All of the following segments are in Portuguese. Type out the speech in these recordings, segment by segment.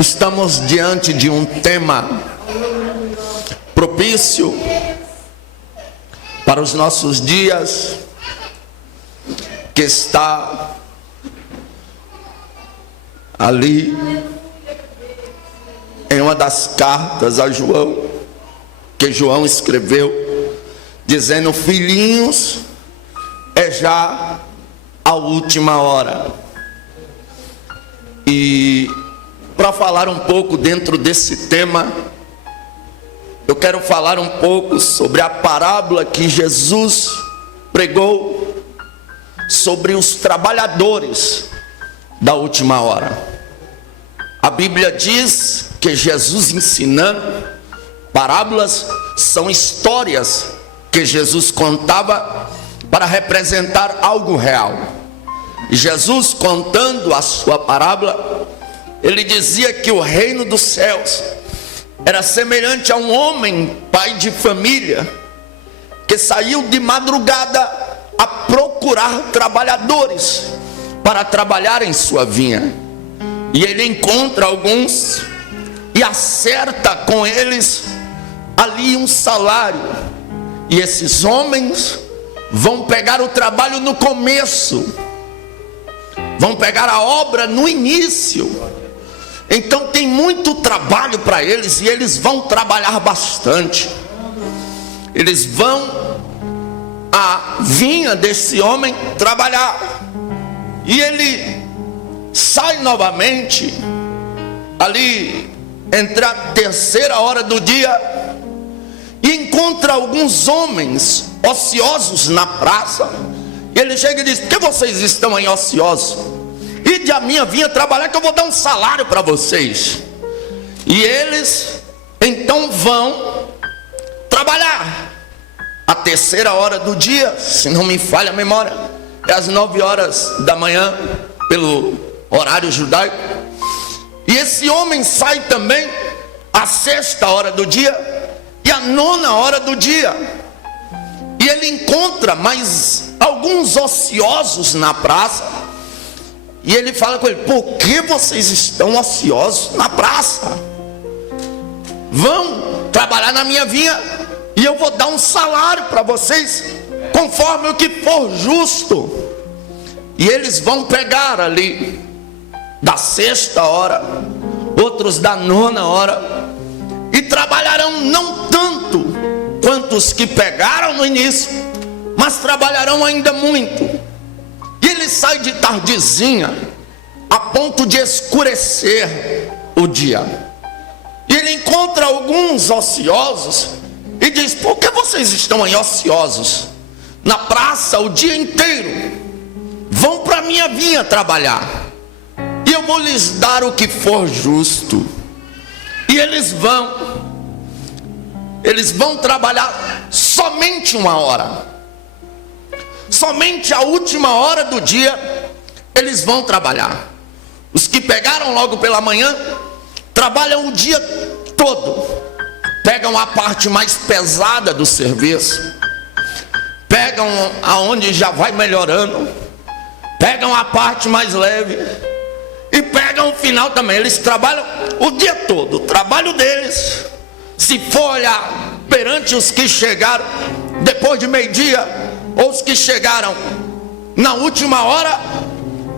Estamos diante de um tema propício para os nossos dias, que está ali em uma das cartas a João, que João escreveu, dizendo: filhinhos, é já a última hora. E para falar um pouco dentro desse tema, eu quero falar um pouco sobre a parábola que Jesus pregou sobre os trabalhadores da última hora. A Bíblia diz que Jesus ensinando parábolas são histórias que Jesus contava para representar algo real. E Jesus, contando a sua parábola, ele dizia que o reino dos céus era semelhante a um homem, pai de família, que saiu de madrugada a procurar trabalhadores para trabalhar em sua vinha. E ele encontra alguns e acerta com eles ali um salário. E esses homens vão pegar o trabalho no começo, vão pegar a obra no início. Então tem muito trabalho para eles, e eles vão trabalhar bastante. Eles vão à vinha desse homem trabalhar, e ele sai novamente ali entre a terceira hora do dia e encontra alguns homens ociosos na praça. E ele chega e diz: por que vocês estão aí ociosos? Ide a minha vinha trabalhar, que eu vou dar um salário para vocês. E eles então vão trabalhar. A terceira hora do dia, se não me falha a memória, é às 9 horas da manhã, pelo horário judaico. E esse homem sai também à sexta hora do dia e à nona hora do dia. E ele encontra mais alguns ociosos na praça. E ele fala com ele: por que vocês estão ociosos na praça? Vão trabalhar na minha vinha e eu vou dar um salário para vocês, conforme o que for justo. E eles vão pegar ali da sexta hora, outros da nona hora, e trabalharão não tanto quanto os que pegaram no início, mas trabalharão ainda muito. E ele sai de tardezinha, a ponto de escurecer o dia. E ele encontra alguns ociosos e diz: por que vocês estão aí ociosos na praça o dia inteiro? Vão para a minha vinha trabalhar, e eu vou lhes dar o que for justo. E eles vão trabalhar somente uma hora. Somente a última hora do dia eles vão trabalhar. Os que pegaram logo pela manhã trabalham o dia todo, pegam a parte mais pesada do serviço, pegam aonde já vai melhorando, pegam a parte mais leve e pegam o final também. Eles trabalham o dia todo. O trabalho deles, se for olhar perante os que chegaram depois de meio-dia, ou os que chegaram na última hora,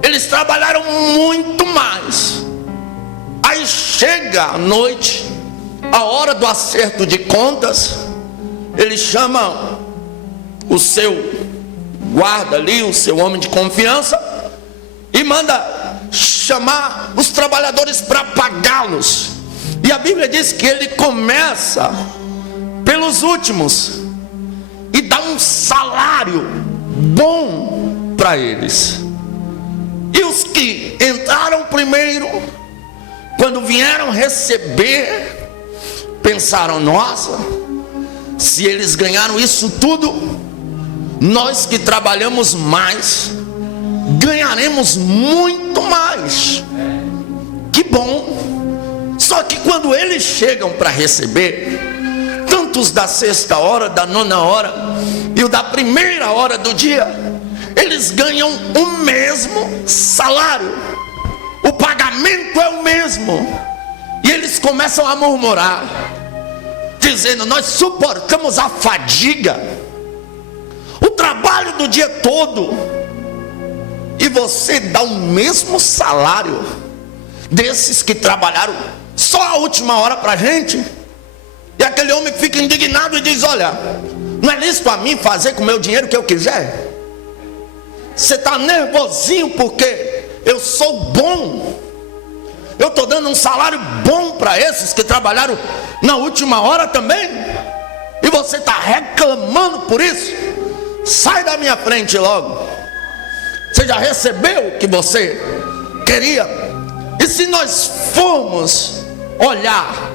eles trabalharam muito mais. Aí chega a noite, a hora do acerto de contas, eles chamam o seu guarda ali, o seu homem de confiança, e manda chamar os trabalhadores para pagá-los. E a Bíblia diz que ele começa pelos últimos e dá um salário bom para eles. E os que entraram primeiro, quando vieram receber, pensaram: nossa, se eles ganharam isso tudo, nós que trabalhamos mais ganharemos muito mais. Que bom. Só que quando eles chegam para receber, tantos da sexta hora, da nona hora e o da primeira hora do dia, eles ganham o mesmo salário. O pagamento é o mesmo. começam a murmurar, dizendo: nós suportamos a fadiga, o trabalho do dia todo, e você dá o mesmo salário desses que trabalharam só a última hora para a gente. E aquele homem fica indignado e diz: olha, não é lícito a mim fazer com o meu dinheiro o que eu quiser? Você está nervosinho porque eu sou bom, eu estou dando um salário bom para esses que trabalharam na última hora também, e você está reclamando por isso? Sai da minha frente logo. Você já recebeu o que você queria? E se nós formos olhar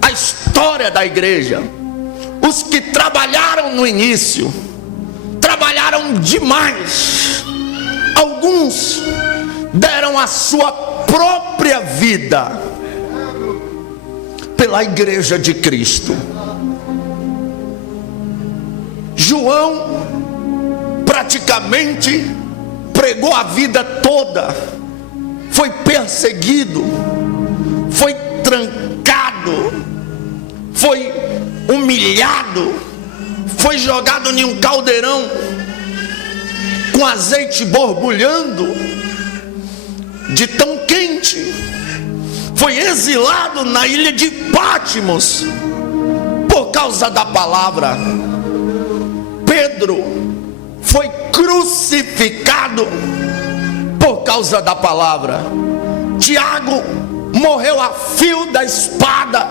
a história da igreja, os que trabalharam no início, trabalharam demais. Alguns deram a sua própria vida pela igreja de Cristo. João praticamente pregou a vida toda, foi perseguido, foi trancado, foi humilhado, foi jogado em um caldeirão com azeite borbulhando de tão quente, foi exilado na ilha de Patmos por causa da palavra. Pedro foi crucificado por causa da palavra. Tiago morreu a fio da espada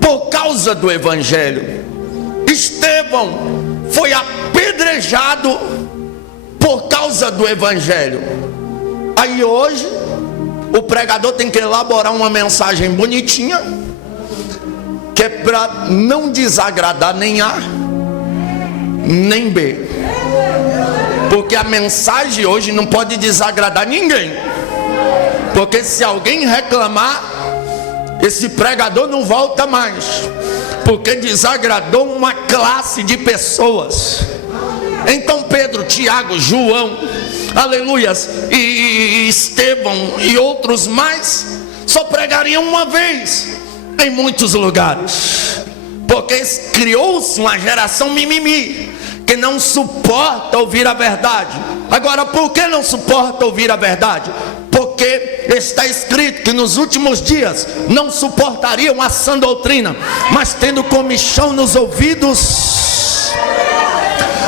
por causa do evangelho. Estevão foi apedrejado por causa do evangelho. Aí hoje o pregador tem que elaborar uma mensagem bonitinha, que é para não desagradar nem A nem B, porque a mensagem hoje não pode desagradar ninguém, porque se alguém reclamar, esse pregador não volta mais, porque desagradou uma classe de pessoas. Então Pedro, Tiago, João, aleluias, e Estevão e outros mais só pregariam uma vez em muitos lugares, porque criou-se uma geração mimimi que não suporta ouvir a verdade. Agora, por que não suporta ouvir a verdade? Porque está escrito que nos últimos dias não suportariam a sã doutrina, mas tendo comichão nos ouvidos,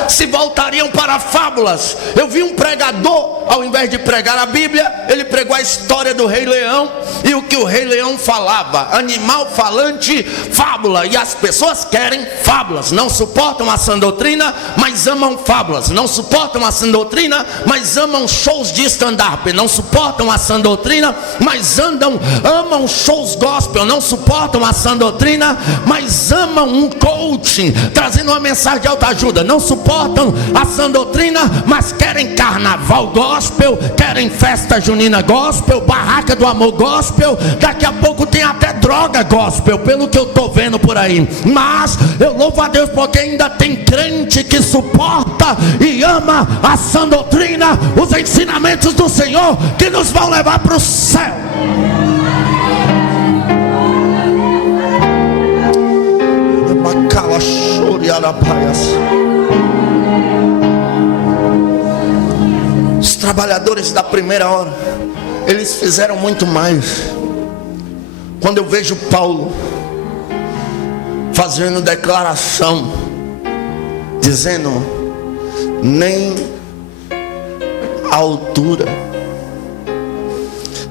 se voltariam para fábulas. Eu vi um pregador, ao invés de pregar a Bíblia, ele pregou a história do Rei Leão e o que o Rei Leão falava, animal falante, fábula. E as pessoas querem fábulas, não suportam a sã doutrina, mas amam fábulas. Não suportam a sã doutrina, mas amam shows de stand-up. Não suportam a sã doutrina, mas amam shows gospel. Não suportam a sã doutrina, mas amam um coaching trazendo uma mensagem de autoajuda. Não suportam a sã doutrina, mas querem carnaval gospel, querem festa junina gospel, barraca do amor gospel, daqui a pouco tem até droga gospel, pelo que eu estou vendo por aí. Mas eu louvo a Deus porque ainda tem crente que suporta e ama a sã doutrina, os ensinamentos do Senhor que nos vão levar para o céu. Os trabalhadores da primeira hora, eles fizeram muito mais. Quando eu vejo Paulo fazendo declaração, dizendo: nem a altura,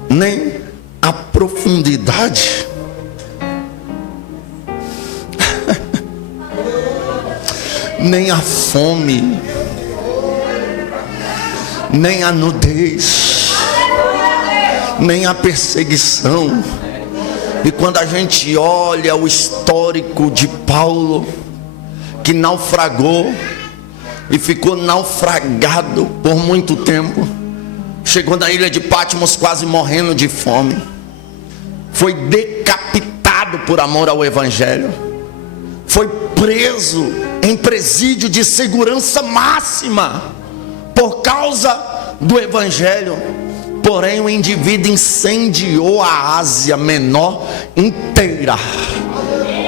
nem a profundidade, nem a fome, nem a nudez, nem a perseguição. E quando a gente olha o histórico de Paulo, que naufragou e ficou naufragado por muito tempo, chegou na ilha de Patmos quase morrendo de fome, foi decapitado por amor ao evangelho, foi preso em presídio de segurança máxima por causa do evangelho. Porém o indivíduo incendiou a Ásia Menor inteira.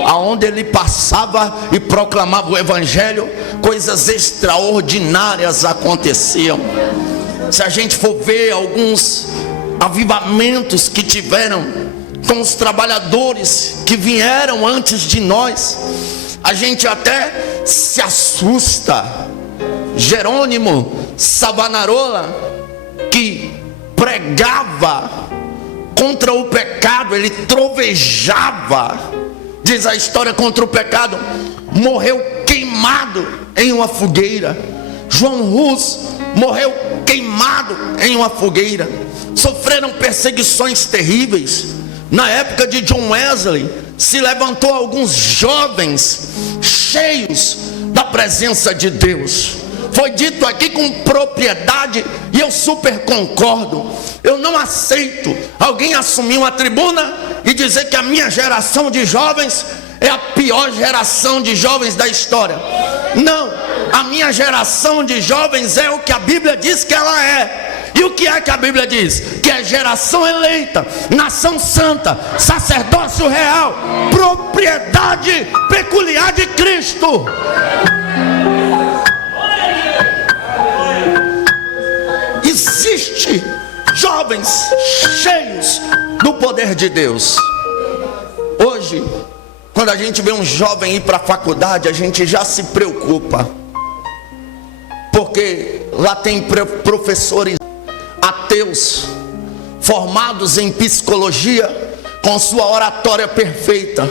Aonde ele passava e proclamava o evangelho, coisas extraordinárias aconteciam. Se a gente for ver alguns avivamentos que tiveram com os trabalhadores que vieram antes de nós, a gente até se assusta. Jerônimo Savonarola, que pregava contra o pecado, ele trovejava, diz a história, contra o pecado, morreu queimado em uma fogueira. João Hus morreu queimado em uma fogueira. Sofreram perseguições terríveis. Na época de John Wesley, se levantou alguns jovens cheios da presença de Deus. Foi dito aqui com propriedade, e eu super concordo. Eu não aceito alguém assumir uma tribuna e dizer que a minha geração de jovens é a pior geração de jovens da história. Não, a minha geração de jovens é o que a Bíblia diz que ela é. E o que é que a Bíblia diz? Que é geração eleita, nação santa, sacerdócio real, propriedade peculiar de Cristo. Existe jovens cheios do poder de Deus. Hoje, quando a gente vê um jovem ir para a faculdade, a gente já se preocupa, porque lá tem professores ateus formados em psicologia, com sua oratória perfeita,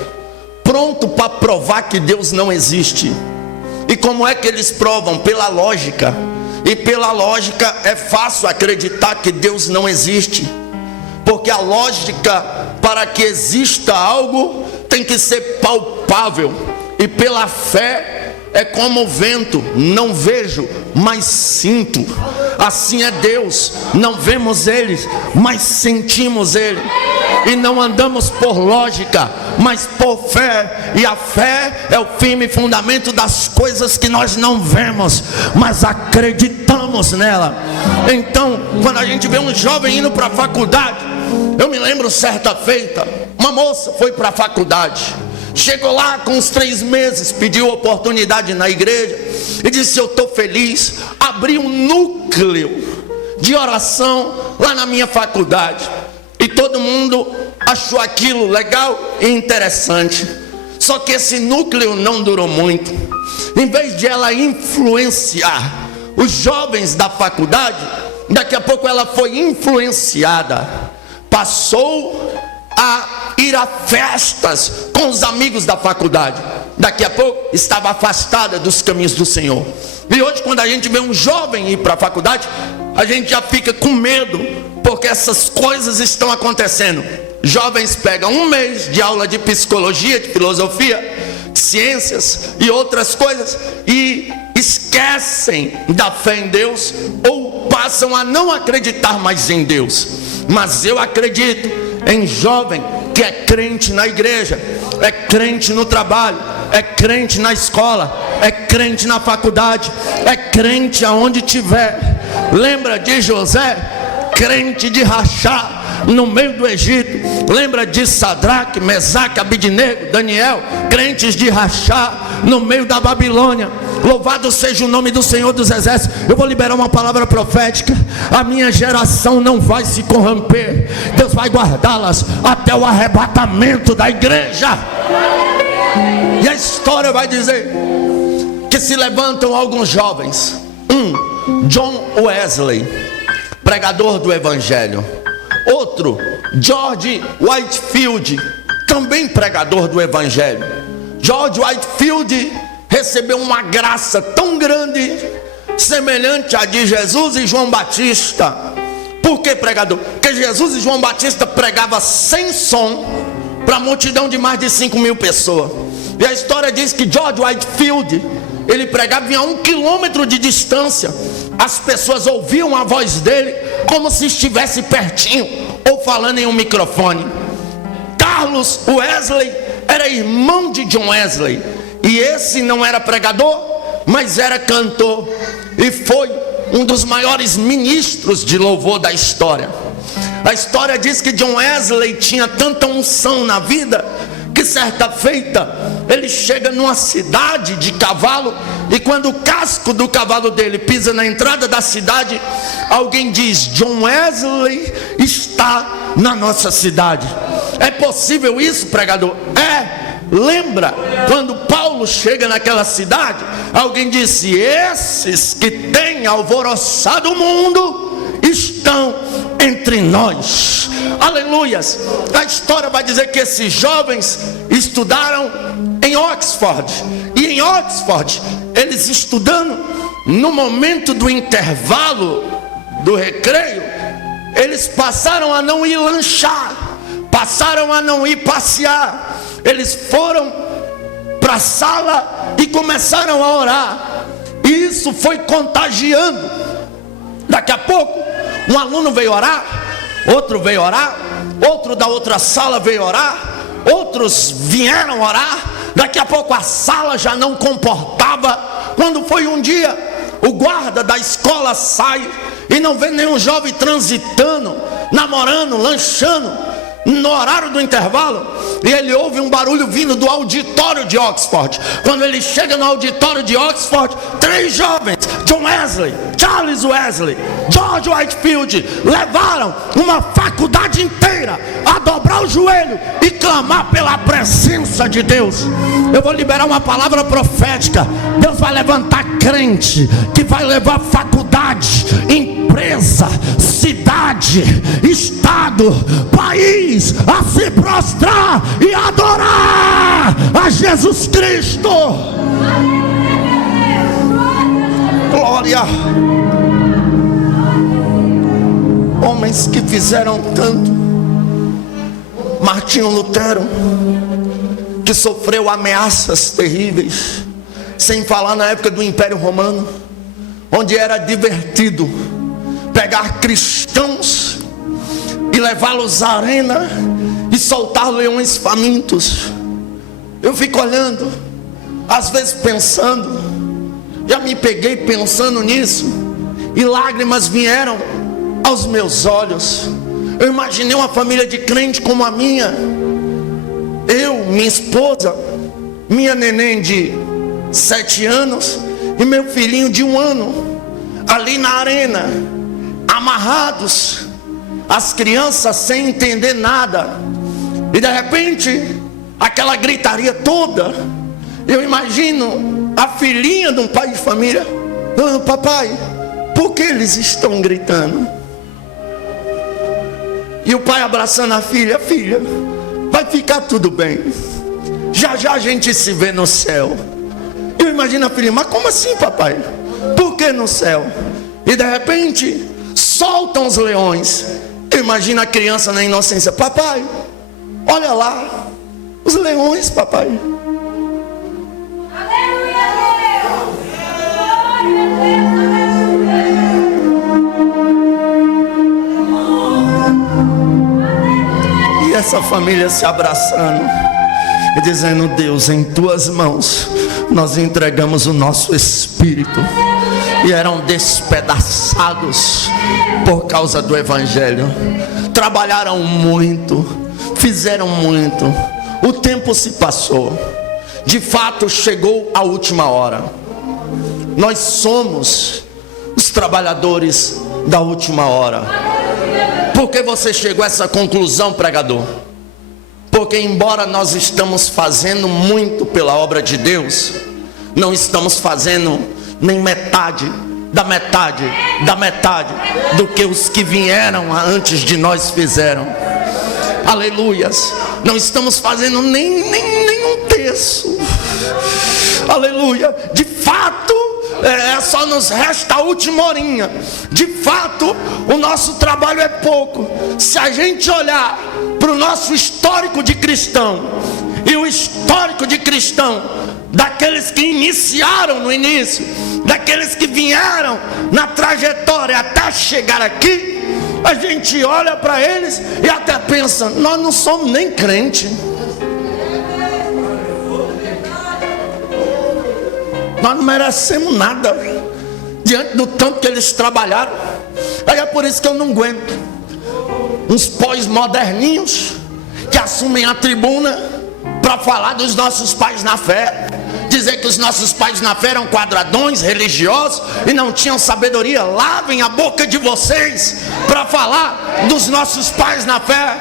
pronto para provar que Deus não existe. E como é que eles provam? Pela lógica. E pela lógica é fácil acreditar que Deus não existe, porque a lógica, para que exista algo, tem que ser palpável. E pela fé é como o vento, não vejo, mas sinto. Assim é Deus, não vemos Ele, mas sentimos Ele. E não andamos por lógica, mas por fé. E a fé é o firme fundamento das coisas que nós não vemos, mas acreditamos nela. Então, quando a gente vê um jovem indo para a faculdade, eu me lembro certa feita, uma moça foi para a faculdade, chegou lá com uns 3 meses, pediu oportunidade na igreja e disse: eu estou feliz, abri um núcleo de oração lá na minha faculdade. E todo mundo achou aquilo legal e interessante. Só que esse núcleo não durou muito. Em vez de ela influenciar os jovens da faculdade, daqui a pouco ela foi influenciada. Passou a ir a festas com os amigos da faculdade. Daqui a pouco estava afastada dos caminhos do Senhor. E hoje, quando a gente vê um jovem ir para a faculdade, a gente já fica com medo, porque essas coisas estão acontecendo. Jovens pegam 1 mês de aula de psicologia, de filosofia, ciências e outras coisas, e esquecem da fé em Deus, ou passam a não acreditar mais em Deus. Mas eu acredito em jovem que é crente na igreja, é crente no trabalho, é crente na escola, é crente na faculdade, é crente aonde tiver. Lembra de José, crente de rachar no meio do Egito? Lembra de Sadraque, Mesaque, Abidnego, Daniel, crentes de rachar no meio da Babilônia? Louvado seja o nome do Senhor dos Exércitos. Eu vou liberar uma palavra profética. A minha geração não vai se corromper. Deus vai guardá-las até o arrebatamento da igreja. E a história vai dizer que se levantam alguns jovens. John Wesley, pregador do evangelho. Outro, George Whitefield, também pregador do evangelho. George Whitefield recebeu uma graça tão grande, semelhante à de Jesus e João Batista. Por que pregador? Porque Jesus e João Batista pregavam sem som para a multidão de mais de 5.000 pessoas. E a história diz que George Whitefield, ele pregava a 1 quilômetro de distância. As pessoas ouviam a voz dele como se estivesse pertinho, ou falando em um microfone. Carlos Wesley era irmão de John Wesley, e esse não era pregador, mas era cantor, e foi um dos maiores ministros de louvor da história. A história diz que John Wesley tinha tanta unção na vida que certa feita ele chega numa cidade de cavalo, e quando o casco do cavalo dele pisa na entrada da cidade, alguém diz: John Wesley está na nossa cidade. É possível isso, pregador? É. Lembra quando Paulo chega naquela cidade? Alguém disse: esses que têm alvoroçado o mundo estão entre nós. Aleluias. A história vai dizer que esses jovens estudaram em Oxford, e em Oxford, eles estudando, no momento do intervalo do recreio, eles passaram a não ir lanchar, passaram a não ir passear. Eles foram para a sala e começaram a orar, e isso foi contagiando. Daqui a pouco um aluno veio orar, outro veio orar, outro da outra sala veio orar, outros vieram orar. Daqui a pouco a sala já não comportava. Quando foi um dia, o guarda da escola sai e não vê nenhum jovem transitando, namorando, lanchando no horário do intervalo, e ele ouve um barulho vindo do auditório de Oxford. Quando ele chega no auditório de Oxford, 3 jovens, John Wesley, Charles Wesley, George Whitefield, levaram uma faculdade inteira a dobrar o joelho e clamar pela presença de Deus. Eu vou liberar uma palavra profética. Deus vai levantar crente que vai levar faculdade, empresa, cidade, estado, país a se prostrar e adorar a Jesus Cristo. Glória. Homens que fizeram tanto. Martinho Lutero, que sofreu ameaças terríveis, sem falar na época do Império Romano, onde era divertido pegar cristãos e levá-los à arena e soltar leões famintos. Eu fico olhando, às vezes pensando, já me peguei pensando nisso, e lágrimas vieram aos meus olhos. Eu imaginei uma família de crente como a minha, eu, minha esposa, minha neném de 7 anos e meu filhinho de 1 ano, ali na arena, amarrados, as crianças sem entender nada, e de repente aquela gritaria toda. Eu imagino a filhinha de um pai de família: ah, papai, por que eles estão gritando? E o pai abraçando a filha: filha, vai ficar tudo bem, já já a gente se vê no céu. Eu imagino a filha: mas como assim, papai? Por que no céu? E de repente soltam os leões. Eu imagino a criança na inocência: papai, olha lá, os leões, papai. E essa família se abraçando e dizendo: Deus, em tuas mãos nós entregamos o nosso espírito. E eram despedaçados por causa do evangelho. Trabalharam muito, fizeram muito. O tempo se passou. De fato chegou a última hora. Nós somos os trabalhadores da última hora. Por que você chegou a essa conclusão, pregador? Porque embora nós estamos fazendo muito pela obra de Deus, não estamos fazendo nem metade do que os que vieram antes de nós fizeram. Aleluias. Não estamos fazendo nem um terço. Aleluia. De fato, só nos resta a última horinha. De fato, o nosso trabalho é pouco. Se a gente olhar para o nosso histórico de cristão e o histórico de cristão daqueles que iniciaram no início, daqueles que vieram na trajetória até chegar aqui, a gente olha para eles e até pensa: nós não somos nem crente, nós não merecemos nada diante do tanto que eles trabalharam. Aí é por isso que eu não aguento. uns pós-moderninhos que assumem a tribuna para falar dos nossos pais na fé, dizer que os nossos pais na fé eram quadradões religiosos e não tinham sabedoria. Lavem a boca de vocês para falar dos nossos pais na fé,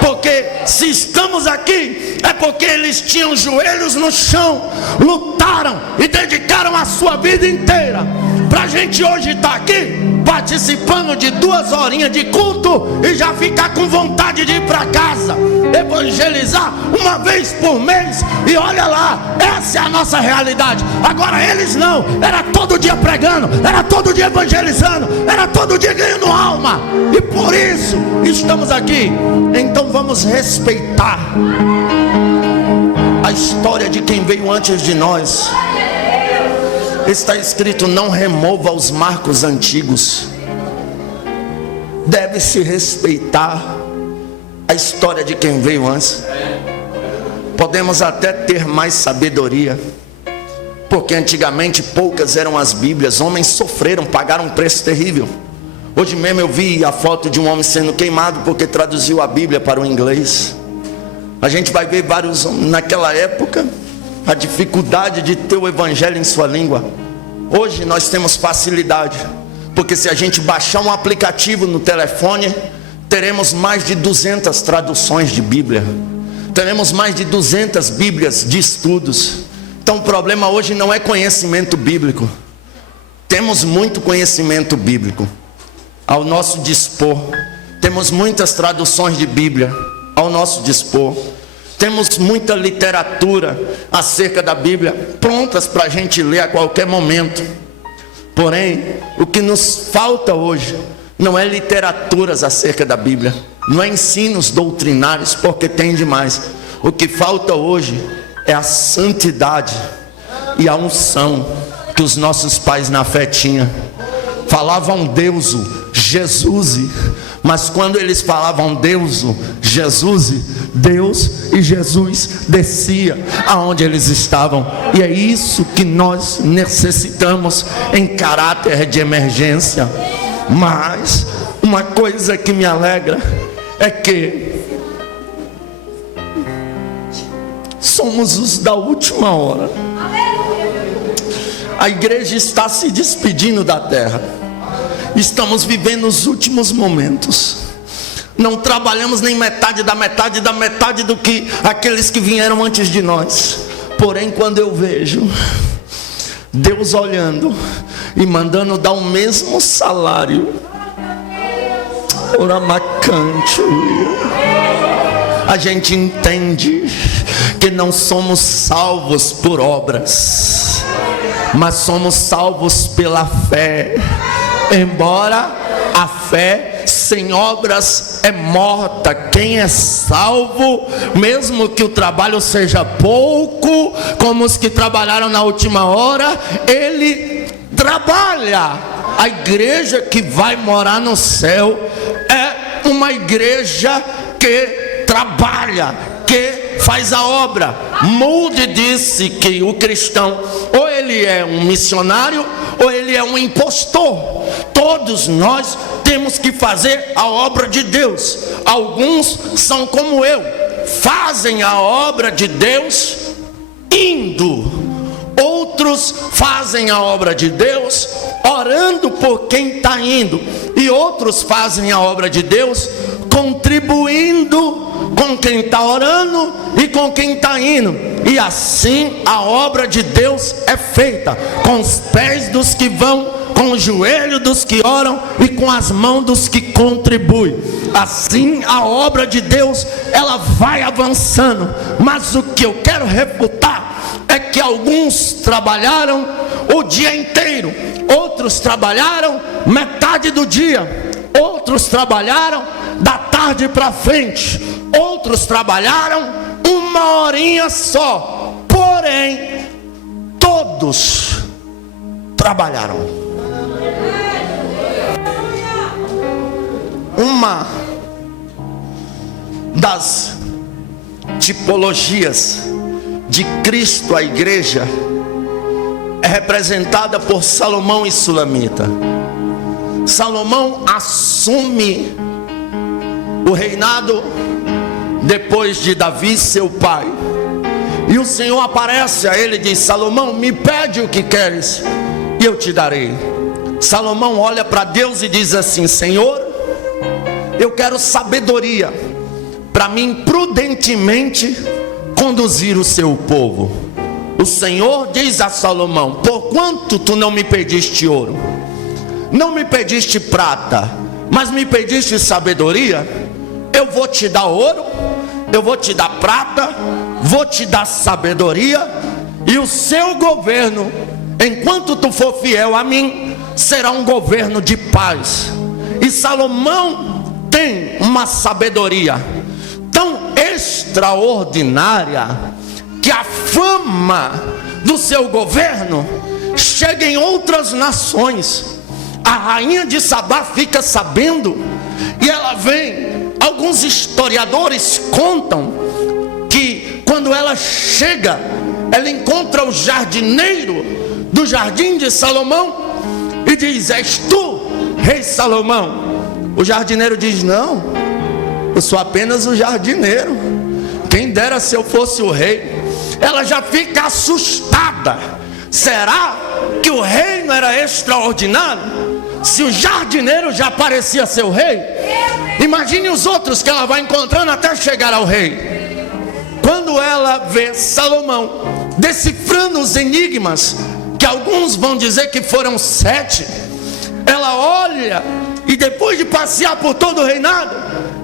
porque se estamos aqui é porque eles tinham joelhos no chão, lutaram e dedicaram a sua vida inteira para a gente hoje estar aqui participando de 2 horinhas de culto e já ficar com vontade de ir para casa, evangelizar uma vez por mês, e olha lá, essa é a nossa realidade. Agora eles não, era todo dia pregando, era todo dia evangelizando, era todo dia ganhando alma, e por isso estamos aqui. Então vamos respeitar a história de quem veio antes de nós. Está escrito: não remova os marcos antigos. Deve-se respeitar a história de quem veio antes. Podemos até ter mais sabedoria, porque antigamente poucas eram as Bíblias. Homens sofreram, pagaram um preço terrível. Hoje mesmo eu vi a foto de um homem sendo queimado porque traduziu a Bíblia para o inglês. A gente vai ver vários homens naquela época, a dificuldade de ter o evangelho em sua língua. Hoje nós temos facilidade, porque se a gente baixar um aplicativo no telefone, teremos mais de 200 traduções de Bíblia, teremos mais de 200 Bíblias de estudos. Então o problema hoje não é conhecimento bíblico. Temos muito conhecimento bíblico ao nosso dispor, temos muitas traduções de Bíblia ao nosso dispor, temos muita literatura acerca da Bíblia, prontas para a gente ler a qualquer momento. Porém, o que nos falta hoje não é literaturas acerca da Bíblia, não é ensinos doutrinários, porque tem demais. O que falta hoje é a santidade e a unção que os nossos pais na fé tinham. Falavam Deus, Jesus, mas quando eles falavam Deus, Jesus, Deus e Jesus descia aonde eles estavam. E é isso que nós necessitamos em caráter de emergência. Mas uma coisa que me alegra é que somos os da última hora. A igreja está se despedindo da terra. Estamos vivendo os últimos momentos. Não trabalhamos nem metade da metade do que aqueles que vieram antes de nós. Porém, quando eu vejo Deus olhando e mandando dar o mesmo salário, a gente entende que não somos salvos por obras, mas somos salvos pela fé. Embora a fé sem obras é morta, quem é salvo, mesmo que o trabalho seja pouco, como os que trabalharam na última hora, ele trabalha. A igreja que vai morar no céu é uma igreja que trabalha, que faz a obra. Moody disse que o cristão, ou ele é um missionário, ou ele é um impostor. Todos nós temos que fazer a obra de Deus. Alguns são como eu, fazem a obra de Deus indo. Outros fazem a obra de Deus orando por quem está indo. E outros fazem a obra de Deus contribuindo com quem está orando e com quem está indo. E assim a obra de Deus é feita, com os pés dos que vão, com o joelho dos que oram e com as mãos dos que contribuem. Assim a obra de Deus, ela vai avançando. Mas o que eu quero refutar é que alguns trabalharam o dia inteiro, outros trabalharam metade do dia, outros trabalharam da tarde para frente, outros trabalharam 1 horinha só. Porém, todos trabalharam. Uma das tipologias de Cristo, a igreja, é representada por Salomão e Sulamita. Salomão assume o reinado depois de Davi, seu pai. E o Senhor aparece a ele e diz: Salomão, me pede o que queres e eu te darei. Salomão olha para Deus e diz assim: Senhor, eu quero sabedoria para mim prudentemente conduzir o seu povo. O Senhor diz a Salomão: por quanto tu não me pediste ouro, não me pediste prata, mas me pediste sabedoria, eu vou te dar ouro, eu vou te dar prata, vou te dar sabedoria, e o seu governo, enquanto tu for fiel a mim, será um governo de paz. E Salomão tem uma sabedoria tão extraordinária que a fama do seu governo chega em outras nações. A rainha de Sabá fica sabendo e ela vem. Alguns historiadores contam que quando ela chega, ela encontra o jardineiro do jardim de Salomão e diz: és tu, rei Salomão? O jardineiro diz: não, eu sou apenas o jardineiro, quem dera se eu fosse o rei. Ela já fica assustada. Será que o reino era extraordinário? Se o jardineiro já parecia ser o rei, imagine os outros que ela vai encontrando até chegar ao rei. Quando ela vê Salomão decifrando os enigmas, que alguns vão dizer que foram 7, ela olha e depois de passear por todo o reinado,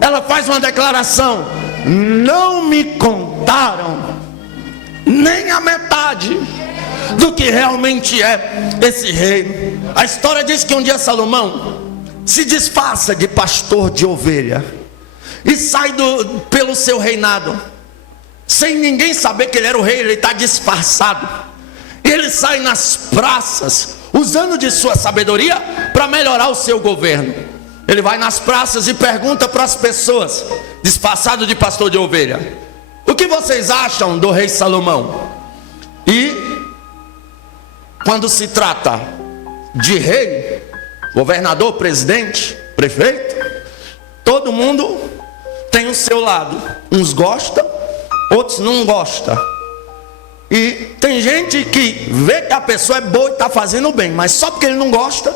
ela faz uma declaração: não me contaram nem a metade do que realmente é esse reino. A história diz que um dia Salomão se disfarça de pastor de ovelha e sai pelo seu reinado, sem ninguém saber que ele era o rei. Ele está disfarçado, e ele sai nas praças, usando de sua sabedoria para melhorar o seu governo. Ele vai nas praças e pergunta para as pessoas, disfarçado de pastor de ovelha: o que vocês acham do rei Salomão? E quando se trata de rei, governador, presidente, prefeito, todo mundo tem o seu lado. Uns gostam, outros não gostam. E tem gente que vê que a pessoa é boa e está fazendo bem, mas só porque ele não gosta,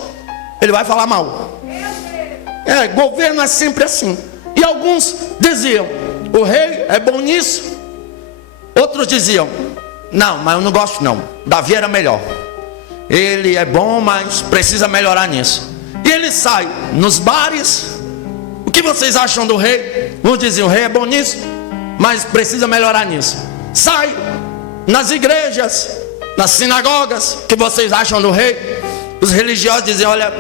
ele vai falar mal. Governo é sempre assim. E alguns diziam: o rei é bom nisso. Outros diziam: não, mas eu não gosto não, Davi era melhor. Ele é bom, mas precisa melhorar nisso. E ele sai nos bares: o que vocês acham do rei? Uns diziam: o rei é bom nisso, mas precisa melhorar nisso. Sai nas igrejas, nas sinagogas: o que vocês acham do rei? Os religiosos diziam: olha,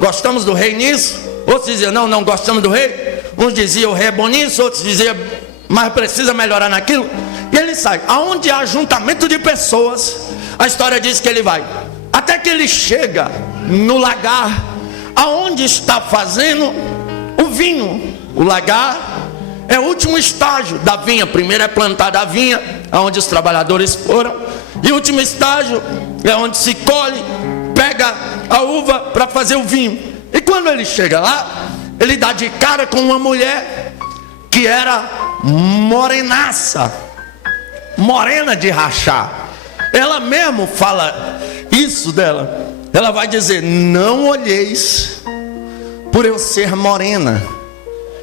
gostamos do rei nisso. Outros diziam: não, não gostamos do rei. Uns diziam: o rei é bom nisso. Outros diziam: mas precisa melhorar naquilo. E ele sai. Aonde há ajuntamento de pessoas, a história diz que ele vai, até que ele chega no lagar, aonde está fazendo o vinho. O lagar é o último estágio da vinha. Primeiro é plantada a vinha, aonde os trabalhadores foram, e o último estágio é onde se colhe, pega a uva para fazer o vinho. E quando ele chega lá, ele dá de cara com uma mulher que era morenaça, morena de rachar. Ela mesmo fala isso dela. Ela vai dizer: não olheis por eu ser morena.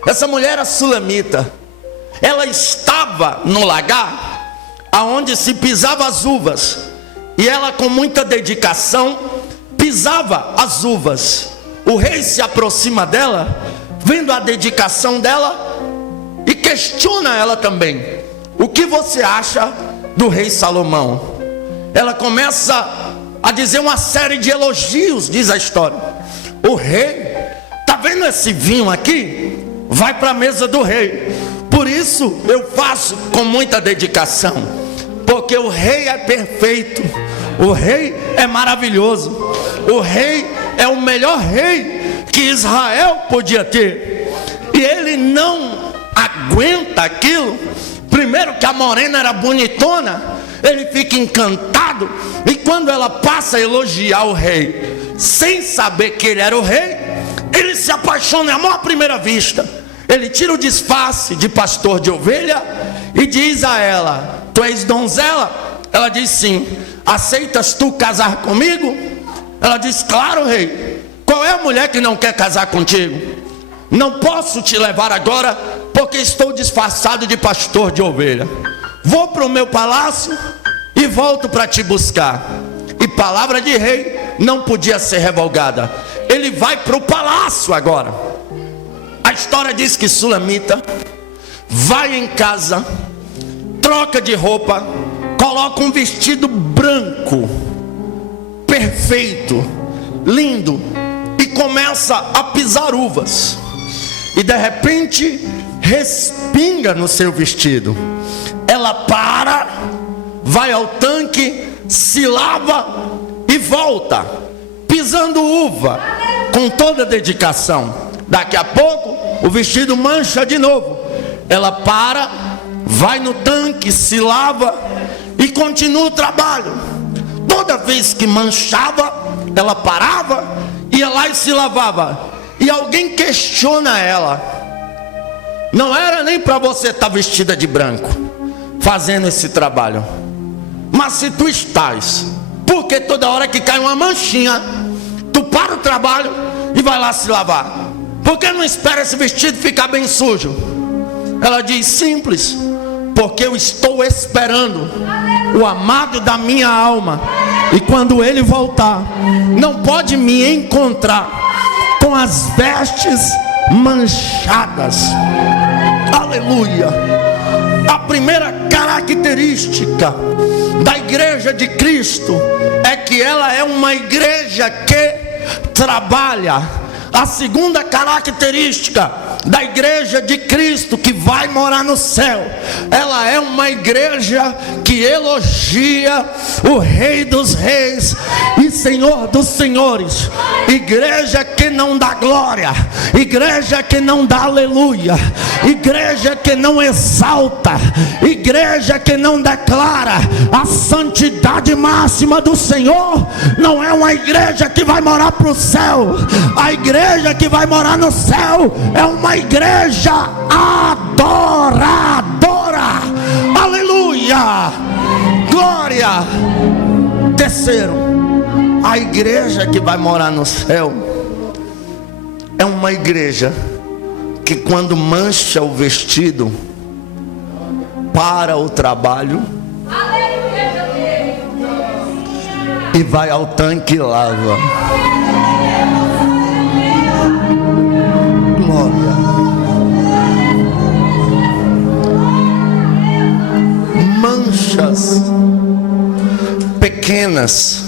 Essa mulher era sulamita. Ela estava no lagar aonde se pisava as uvas, e ela, com muita dedicação, pisava as uvas. O rei se aproxima dela, vendo a dedicação dela, e questiona ela também: o que você acha do rei Salomão? Ela começa a dizer uma série de elogios, diz a história. O rei, tá vendo esse vinho aqui? Vai para a mesa do rei. Por isso eu faço com muita dedicação, porque o rei é perfeito, o rei é maravilhoso, o rei é o melhor rei que Israel podia ter. E ele não aguenta aquilo. Primeiro, que a morena era bonitona, ele fica encantado, e quando ela passa a elogiar o rei, sem saber que ele era o rei, ele se apaixona, é amor à primeira vista. Ele tira o disfarce de pastor de ovelha e diz a ela: tu és donzela? Ela diz sim. Aceitas tu casar comigo? Ela diz: claro, rei. Qual é a mulher que não quer casar contigo? Não posso te levar agora, porque estou disfarçado de pastor de ovelha. Vou para o meu palácio e volto para te buscar. E palavra de rei não podia ser revogada. Ele vai para o palácio agora. A história diz que Sulamita vai em casa, troca de roupa, coloca um vestido branco, perfeito, lindo, e começa a pisar uvas. E de repente respinga no seu vestido. Ela para, vai ao tanque, se lava e volta, pisando uva com toda dedicação. Daqui a pouco o vestido mancha de novo. Ela para, vai no tanque, se lava e continua o trabalho. Toda vez que manchava, ela parava, ia lá e se lavava. E alguém questiona ela: não era nem para você estar vestida de branco, fazendo esse trabalho. Mas se tu estás, porque toda hora que cai uma manchinha, tu para o trabalho e vai lá se lavar? Por que não espera esse vestido ficar bem sujo? Ela diz: simples, porque eu estou esperando o amado da minha alma. E quando ele voltar, não pode me encontrar com as vestes manchadas. Aleluia. A primeira característica da igreja de Cristo é que ela é uma igreja que trabalha. A segunda característica da igreja de Cristo que vai morar no céu, ela é uma igreja que elogia o Rei dos Reis e Senhor dos Senhores. Igreja que não dá glória, igreja que não dá aleluia, igreja que não exalta, igreja que não declara a santidade máxima do Senhor. Não é uma igreja que vai morar para o céu. A igreja que vai morar no céu é uma igreja adoradora. Aleluia, glória. Terceiro, a igreja que vai morar no céu é uma igreja que quando mancha o vestido, para o trabalho e vai ao tanque e lava. Manchas pequenas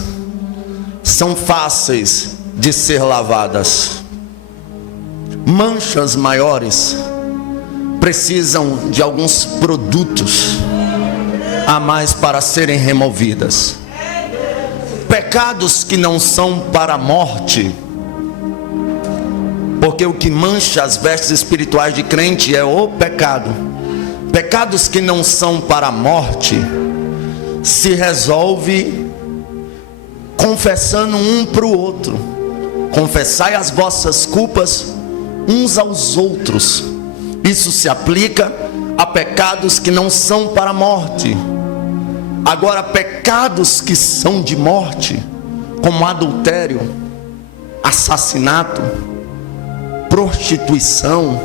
são fáceis de ser lavadas. Manchas maiores precisam de alguns produtos a mais para serem removidas. Pecados que não são para a morte, porque o que mancha as vestes espirituais de crente é o pecado. Pecados que não são para a morte se resolve confessando um para o outro. Confessai as vossas culpas uns aos outros. Isso se aplica a pecados que não são para a morte. Agora, pecados que são de morte, como adultério, assassinato, prostituição,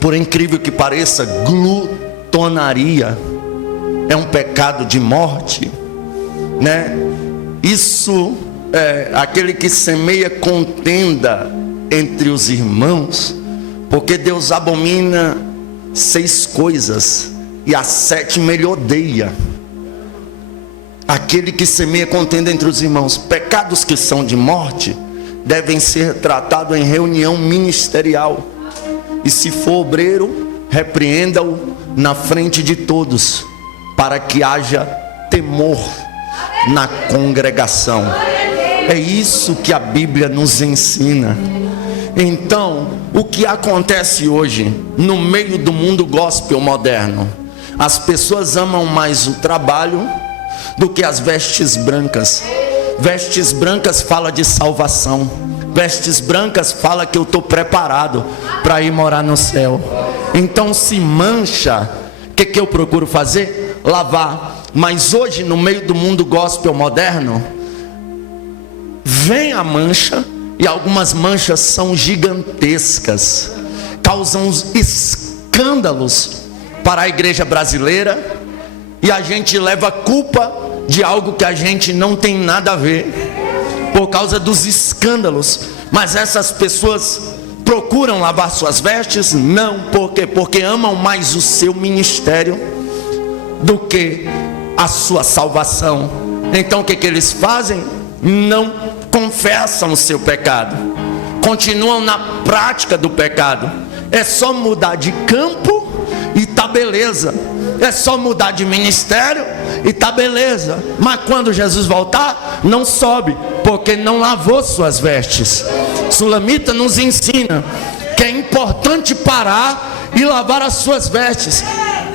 por incrível que pareça, glutonaria, é um pecado de morte, né? Isso é aquele que semeia contenda entre os irmãos, porque Deus abomina 6 coisas e a 7ª ele odeia. Aquele que semeia contenda entre os irmãos. Pecados que são de morte devem ser tratados em reunião ministerial. E se for obreiro, repreenda-o na frente de todos, para que haja temor na congregação. É isso que a Bíblia nos ensina. Então, o que acontece hoje no meio do mundo gospel moderno? As pessoas amam mais o trabalho do que as vestes brancas. Vestes brancas fala de salvação. vestes brancas fala que eu estou preparado para ir morar no céu. Então se mancha, o que eu procuro fazer? Lavar. Mas hoje no meio do mundo gospel moderno, vem a mancha, e algumas manchas são gigantescas, causam escândalos para a igreja brasileira, e a gente leva culpa de algo que a gente não tem nada a ver, por causa dos escândalos. Mas essas pessoas procuram lavar suas vestes? Não. Por quê? Porque amam mais o seu ministério do que a sua salvação. Então o que eles fazem? Não confessam o seu pecado, continuam na prática do pecado. É só mudar de campo e tá beleza, é só mudar de ministério e tá beleza. Mas quando Jesus voltar, não sobe, porque não lavou suas vestes. Sulamita nos ensina que é importante parar e lavar as suas vestes.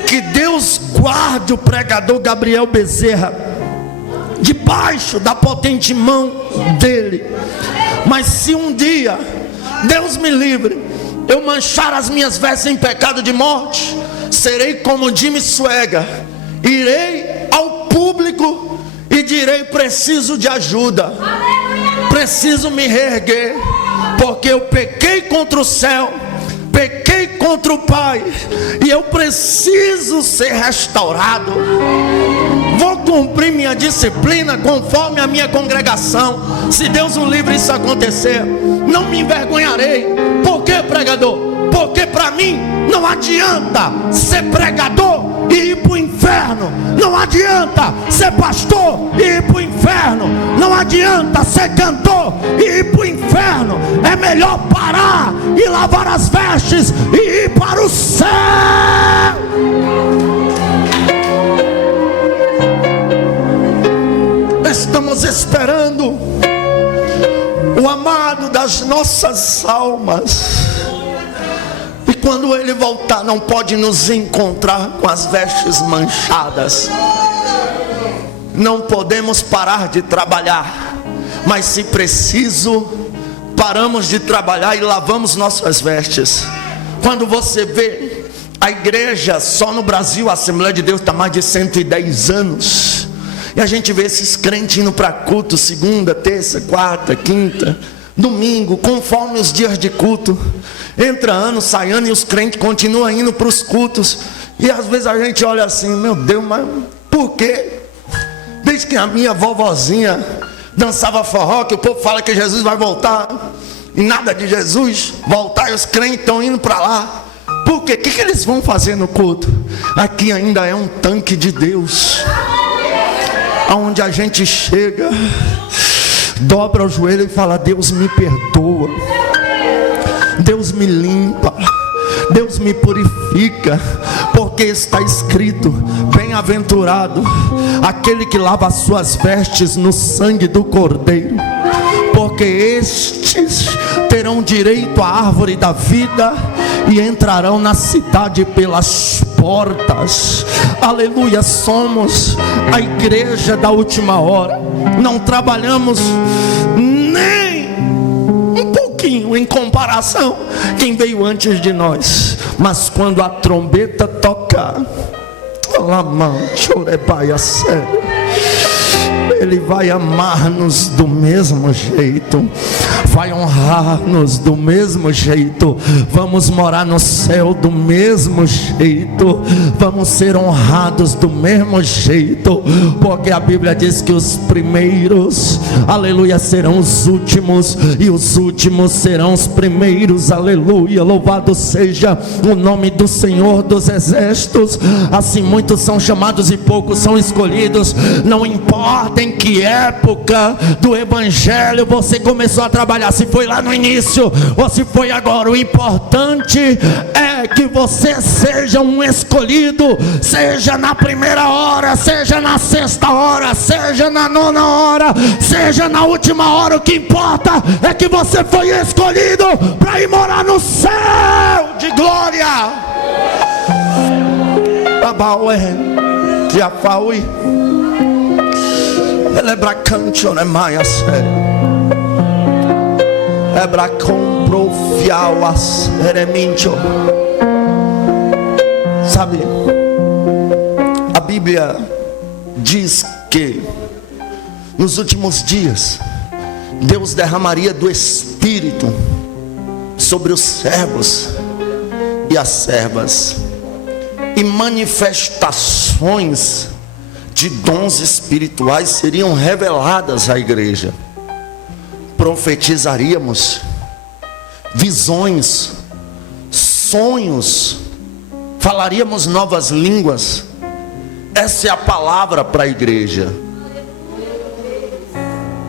Que Deus guarde o pregador Gabriel Bezerra debaixo da potente mão dele. Mas se um dia, Deus me livre, eu manchar as minhas vestes em pecado de morte, serei como Jimmy Swaggart, irei ao público e direi: preciso de ajuda, preciso me reerguer, porque eu pequei contra o céu, pequei contra o Pai, e eu preciso ser restaurado. Vou cumprir minha disciplina conforme a minha congregação. Se Deus o livre isso acontecer, não me envergonharei. Por quê, pregador? Porque para mim não adianta ser pregador e ir para o inferno. Não adianta ser pastor e ir para o inferno. Não adianta ser cantor e ir para o inferno. É melhor parar e lavar as vestes e ir para o céu. Estamos esperando o amado das nossas almas, e quando ele voltar, não pode nos encontrar com as vestes manchadas. Não podemos parar de trabalhar, mas se preciso, paramos de trabalhar e lavamos nossas vestes. Quando você vê a igreja, só no Brasil a Assembleia de Deus está mais de 110 anos, e a gente vê esses crentes indo para culto segunda, terça, quarta, quinta, domingo, conforme os dias de culto. Entra ano, sai ano, e os crentes continuam indo para os cultos. E às vezes a gente olha assim: meu Deus, mas por quê? Desde que a minha vovozinha dançava forró, que o povo fala que Jesus vai voltar, e nada de Jesus voltar, e os crentes estão indo para lá. Por quê? O que eles vão fazer no culto? Aqui ainda é um tanque de Deus, aonde a gente chega, dobra o joelho e fala: Deus me perdoa, Deus me limpa, Deus me purifica, porque está escrito: bem-aventurado aquele que lava as suas vestes no sangue do Cordeiro, porque estes terão direito à árvore da vida e entrarão na cidade pelas portas. Aleluia. Somos a igreja da última hora. Não trabalhamos nem um pouquinho em comparação quem veio antes de nós, mas quando a trombeta tocar, Ele vai amar-nos do mesmo jeito, vai honrar-nos do mesmo jeito, vamos morar no céu do mesmo jeito, vamos ser honrados do mesmo jeito, porque a Bíblia diz que os primeiros, aleluia, serão os últimos, e os últimos serão os primeiros. Aleluia, louvado seja o nome do Senhor dos Exércitos. Assim muitos são chamados e poucos são escolhidos. Não importa em que época do evangelho você começou a trabalhar, se foi lá no início ou se foi agora, o importante é que você seja um escolhido, seja na primeira hora, seja na sexta hora, seja na nona hora, seja na última hora. O que importa é que você foi escolhido para ir morar no céu de glória. Já foi. Ele é bracante, não é mais sério. Ebracomprofiawas eremincho. Sabe, a Bíblia diz que nos últimos dias Deus derramaria do Espírito sobre os servos e as servas, e manifestações de dons espirituais seriam reveladas à igreja. Profetizaríamos, visões, sonhos, falaríamos novas línguas. Essa é a palavra para a igreja.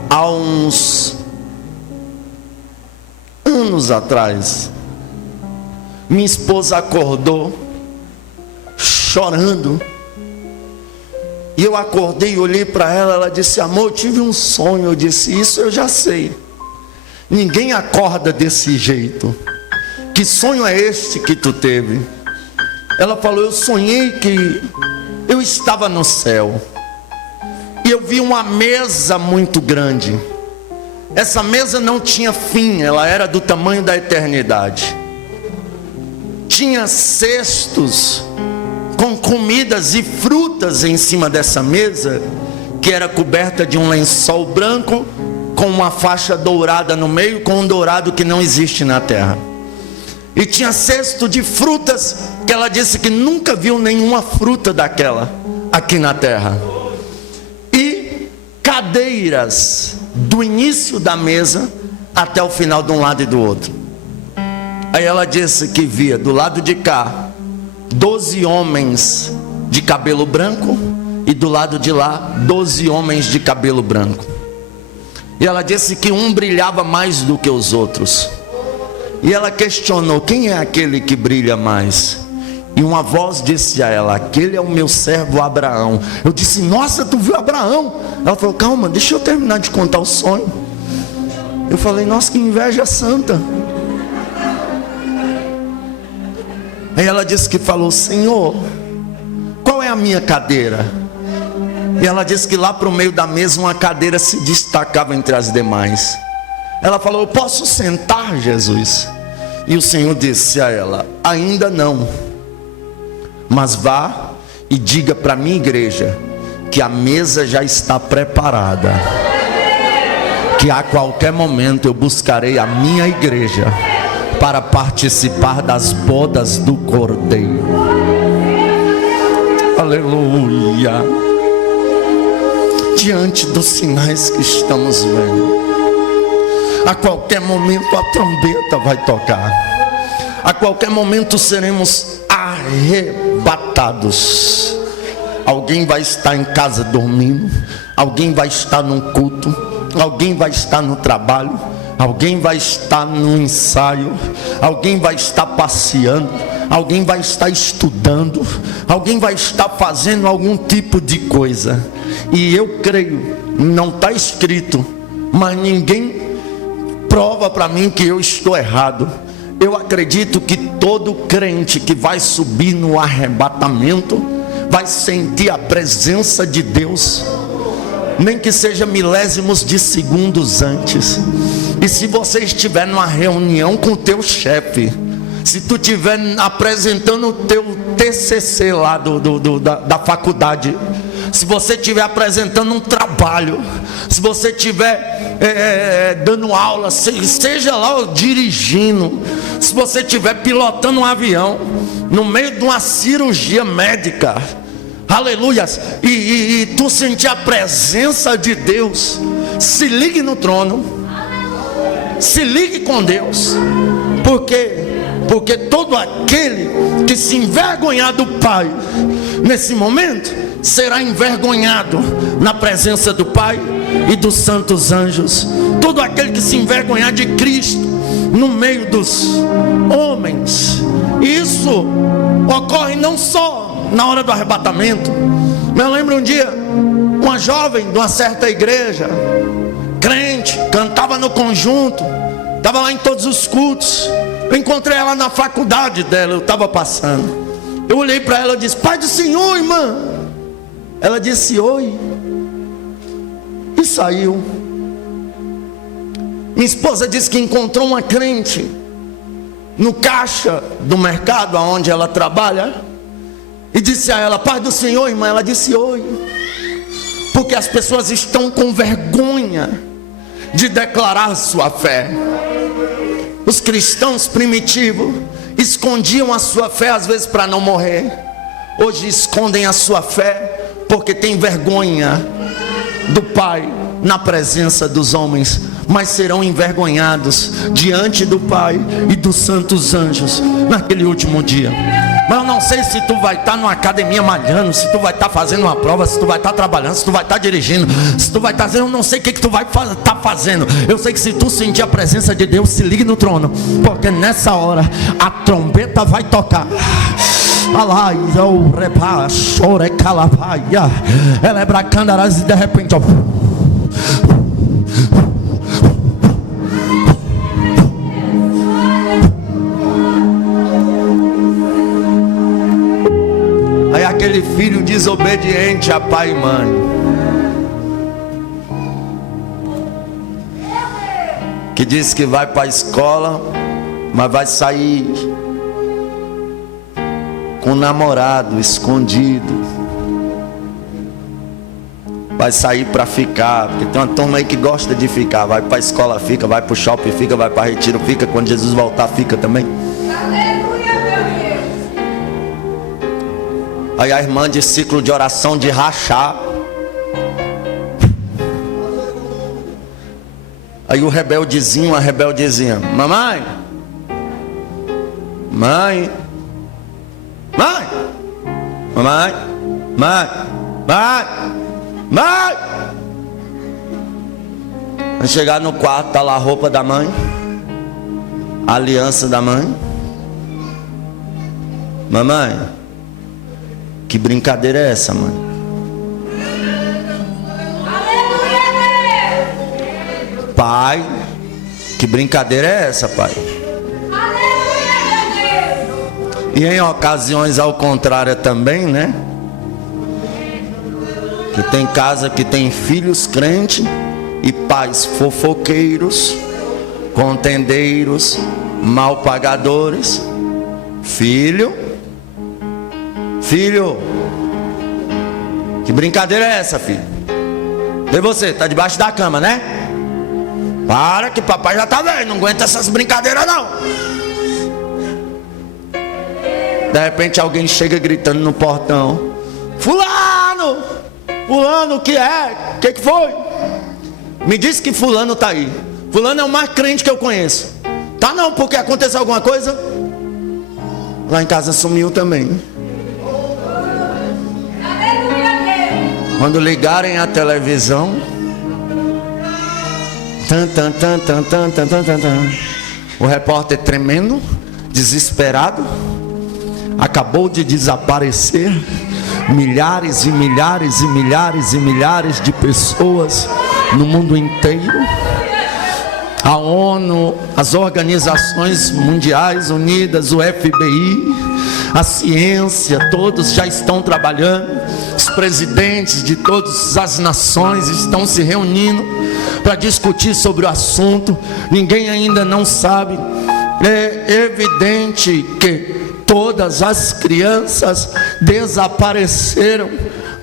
Há uns anos atrás, minha esposa acordou chorando, e eu acordei e olhei para ela. Ela disse: amor, eu tive um sonho. Eu disse: isso eu já sei, ninguém acorda desse jeito. Que sonho é este que tu teve? Ela falou: eu sonhei que eu estava no céu e eu vi uma mesa muito grande. Essa mesa não tinha fim, ela era do tamanho da eternidade. Tinha cestos com comidas e frutas em cima dessa mesa, que era coberta de um lençol branco com uma faixa dourada no meio, com um dourado que não existe na terra. E tinha cesto de frutas, que ela disse que nunca viu nenhuma fruta daquela aqui na terra. E cadeiras do início da mesa até o final, de um lado e do outro. Aí ela disse que via do lado de cá 12 homens de cabelo branco, e do lado de lá 12 homens de cabelo branco. E ela disse que um brilhava mais do que os outros. E ela questionou: quem é aquele que brilha mais? E uma voz disse a ela: aquele é o meu servo Abraão. Eu disse: nossa, tu viu Abraão? Ela falou: calma, deixa eu terminar de contar o sonho. Eu falei: nossa, que inveja santa. Aí ela disse que falou: Senhor, qual é a minha cadeira? E ela disse que lá para o meio da mesa uma cadeira se destacava entre as demais. Ela falou: eu posso sentar, Jesus? E o Senhor disse a ela: ainda não, mas vá e diga para a minha igreja que a mesa já está preparada, que a qualquer momento eu buscarei a minha igreja para participar das bodas do Cordeiro. Aleluia. Diante dos sinais que estamos vendo, a qualquer momento a trombeta vai tocar, a qualquer momento seremos arrebatados. Alguém vai estar em casa dormindo, alguém vai estar num culto, alguém vai estar no trabalho, alguém vai estar no ensaio, alguém vai estar passeando, alguém vai estar estudando, alguém vai estar fazendo algum tipo de coisa. E eu creio, não está escrito, mas ninguém prova para mim que eu estou errado. Eu acredito que todo crente que vai subir no arrebatamento vai sentir a presença de Deus, nem que seja milésimos de segundos antes. E se você estiver numa reunião com o teu chefe, se tu estiver apresentando o teu TCC lá da faculdade, se você estiver apresentando um trabalho, se você estiver dando aula, seja lá dirigindo, se você estiver pilotando um avião, no meio de uma cirurgia médica, aleluia, e tu sentir a presença de Deus, se ligue no trono, se ligue com Deus, porque todo aquele que se envergonhar do Pai nesse momento será envergonhado na presença do Pai e dos santos anjos. Todo aquele que se envergonhar de Cristo no meio dos homens, isso ocorre não só na hora do arrebatamento. Eu lembro um dia, uma jovem de uma certa igreja, crente, cantava no conjunto, estava lá em todos os cultos. Eu encontrei ela na faculdade dela, eu estava passando. Eu olhei para ela e disse: Pai do Senhor, irmã. Ela disse: oi, e saiu. Minha esposa disse que encontrou uma crente no caixa do mercado onde ela trabalha e disse a ela: paz do Senhor, irmã. Ela disse: oi. Porque as pessoas estão com vergonha de declarar sua fé. Os cristãos primitivos escondiam a sua fé às vezes para não morrer. Hoje escondem a sua fé porque tem vergonha do Pai na presença dos homens, mas serão envergonhados diante do Pai e dos santos anjos naquele último dia. Mas eu não sei se tu vai estar numa academia malhando, se tu vai estar fazendo uma prova, se tu vai estar trabalhando, se tu vai estar dirigindo, se tu vai estar fazendo, eu não sei o que tu vai estar fazendo. Eu sei que se tu sentir a presença de Deus, se ligue no trono, porque nessa hora a trombeta vai tocar. Ela é bracandaras e de repente, ó, aí aquele filho desobediente a pai e mãe, que diz que vai para a escola, mas vai sair com um namorado escondido, vai sair para ficar, porque tem uma turma aí que gosta de ficar, vai para a escola fica, vai para o shopping fica, vai para retiro fica, quando Jesus voltar fica também. Aí a irmã de ciclo de oração de rachar, aí o rebeldezinho, a rebeldezinha: mamãe, mãe, mãe, mamãe, mãe, mãe, mãe. Vai chegar no quarto, tá lá a roupa da mãe, a aliança da mãe. Mamãe, que brincadeira é essa, mãe? Pai, que brincadeira é essa, pai? E em ocasiões ao contrário também, né? Que tem casa que tem filhos crentes e pais fofoqueiros, contendeiros, mal pagadores. Filho, que brincadeira é essa, filho? E você, tá debaixo da cama, né? Para que papai já tá velho, não aguenta essas brincadeiras não. De repente alguém chega gritando no portão: fulano, fulano, o que é? O que foi? Me disse que fulano tá aí. Fulano é o mais crente que eu conheço. Tá não, porque aconteceu alguma coisa? Lá em casa sumiu também. Quando ligarem a televisão, o repórter tremendo, desesperado, acabou de desaparecer milhares e milhares e milhares e milhares de pessoas no mundo inteiro. A ONU, as organizações mundiais unidas, o FBI, a ciência, todos já estão trabalhando. Os presidentes de todas as nações estão se reunindo para discutir sobre o assunto. Ninguém ainda não sabe. É evidente que todas as crianças desapareceram,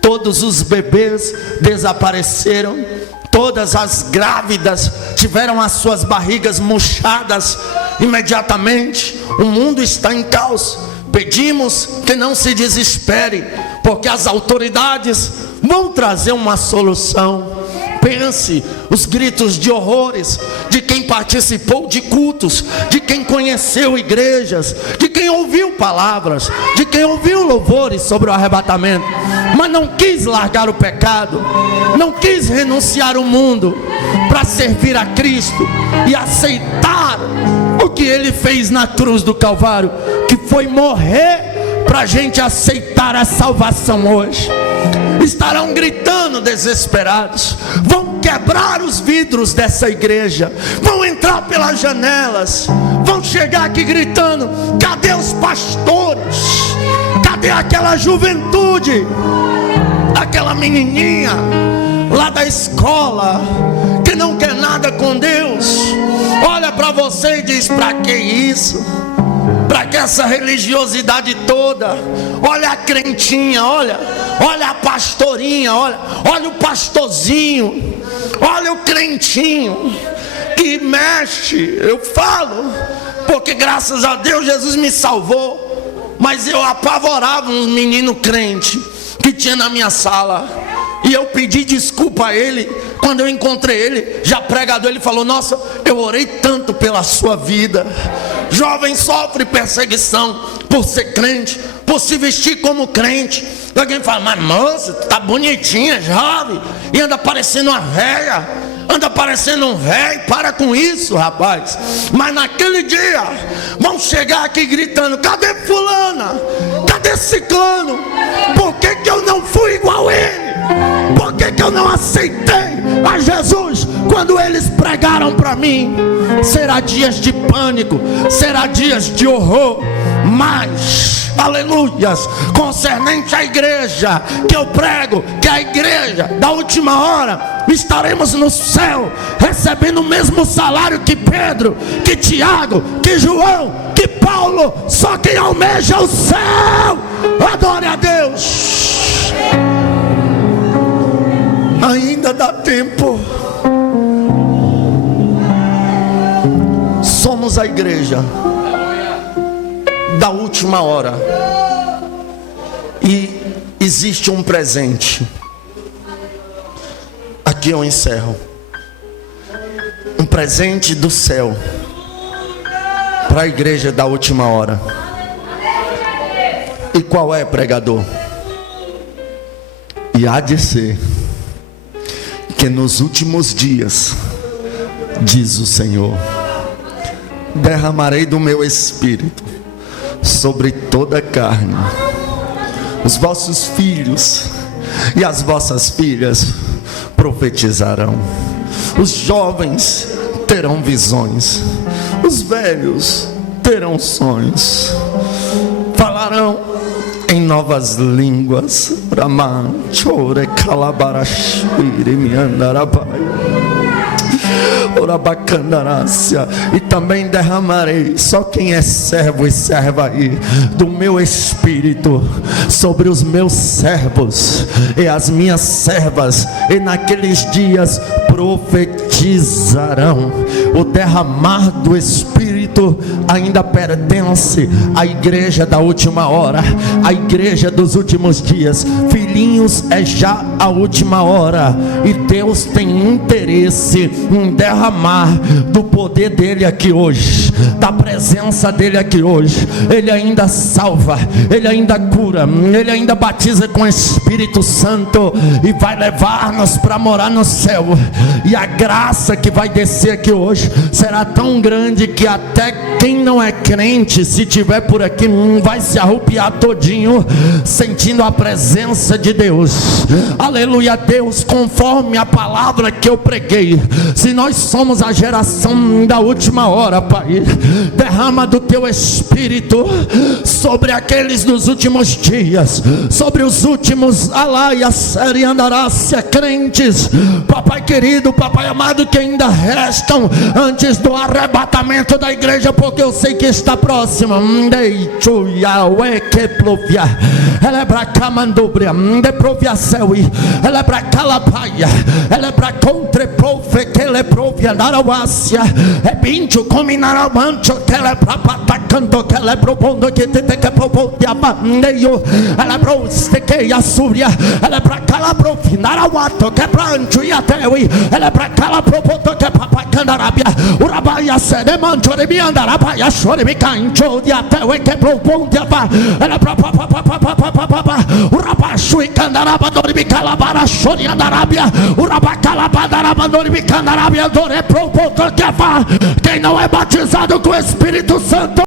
todos os bebês desapareceram, todas as grávidas tiveram as suas barrigas murchadas imediatamente. O mundo está em caos. Pedimos que não se desespere, porque as autoridades vão trazer uma solução. Pense os gritos de horrores de quem participou de cultos, de quem conheceu igrejas, de quem ouviu palavras, de quem ouviu louvores sobre o arrebatamento, mas não quis largar o pecado, não quis renunciar ao mundo para servir a Cristo e aceitar o que Ele fez na cruz do Calvário, que foi morrer para a gente aceitar a salvação hoje. Estarão gritando desesperados, vão quebrar os vidros dessa igreja, vão entrar pelas janelas, vão chegar aqui gritando: cadê os pastores? Cadê aquela juventude? Aquela menininha lá da escola que não quer nada nada com Deus, olha para você e diz: para que isso? Para que essa religiosidade toda? Olha a crentinha, olha a pastorinha, olha o pastorzinho, olha o crentinho que mexe. Eu falo porque graças a Deus Jesus me salvou, mas eu apavorava uns meninos crentes que tinha na minha sala, e eu pedi desculpa a ele. Quando eu encontrei ele, já pregador, ele falou: nossa, eu orei tanto pela sua vida. Jovem sofre perseguição por ser crente, por se vestir como crente. E alguém fala: mas moça, tá bonitinha, jovem, e anda parecendo uma velha, anda parecendo um velho. Para com isso, rapaz. Mas naquele dia vão chegar aqui gritando: cadê fulana? Cadê ciclano? Por que eu não fui igual a ele? Por que eu não aceitei a Jesus quando eles pregaram para mim? Será dias de pânico, será dias de horror, mas, aleluias, concernente à igreja que eu prego, que é a igreja da última hora, estaremos no céu, recebendo o mesmo salário que Pedro, que Tiago, que João, que Paulo. Só quem almeja o céu, adore a Deus. Ainda dá tempo. Somos a igreja da última hora, e existe um presente. Aqui eu encerro. Um presente do céu para a igreja da última hora. E qual é, pregador? E há de ser que nos últimos dias, diz o Senhor, derramarei do meu espírito sobre toda a carne. Os vossos filhos e as vossas filhas profetizarão. Os jovens terão visões. Os velhos terão sonhos. Falarão em novas línguas. Ramachore calabarashire me andarabai. E também derramarei, só quem é servo e serva aí, do meu espírito sobre os meus servos e as minhas servas, e naqueles dias profetizarão. O derramar do Espírito ainda pertence à igreja da última hora, à igreja dos últimos dias. Filhinhos, é já a última hora, e Deus tem interesse em derramar do poder dele aqui hoje, da presença dele aqui hoje. Ele ainda salva, ele ainda cura, ele ainda batiza com o Espírito Santo e vai levar-nos para morar no céu. E a graça que vai descer aqui hoje será tão grande que até quem não é crente, se tiver por aqui, vai se arrupiar todinho, sentindo a presença de Deus. Aleluia, Deus, conforme a palavra que eu preguei, se nós somos a geração da última hora, Pai, derrama do teu Espírito sobre aqueles dos últimos dias, sobre os últimos alaia, série andarácia, crentes, papai querido, papai amado, que ainda restam antes do arrebatamento da igreja, porque eu sei que está próximo. Ela é pra Camandubria, de Proviaceui, ela é pra Calapaia, ela é pra Contreprofe, que ela é Provia, Narawácia, é Pincho, Cominaramancho, que ela é pra Patacanto, que ela é propondo, que te que propõe a bandeio, ela é pra Ustequeia, Súria, ela é pra Calaprofi, Narawato, que é pra Ancho e Ateui, ela é pra Calapropoto, que é pra Pacandarabia, Urabaia, Sedemancho, de Miandarabia, Chore, Micancho, de Ateui, que propõe a ba, ela é pra Urabachu e Candarabador, Micalabara, Chore, Andarabia, Urabacalabadarabador, Micandarabia, Dore, Propoto, que é. Quem não é batizado com o Espírito Santo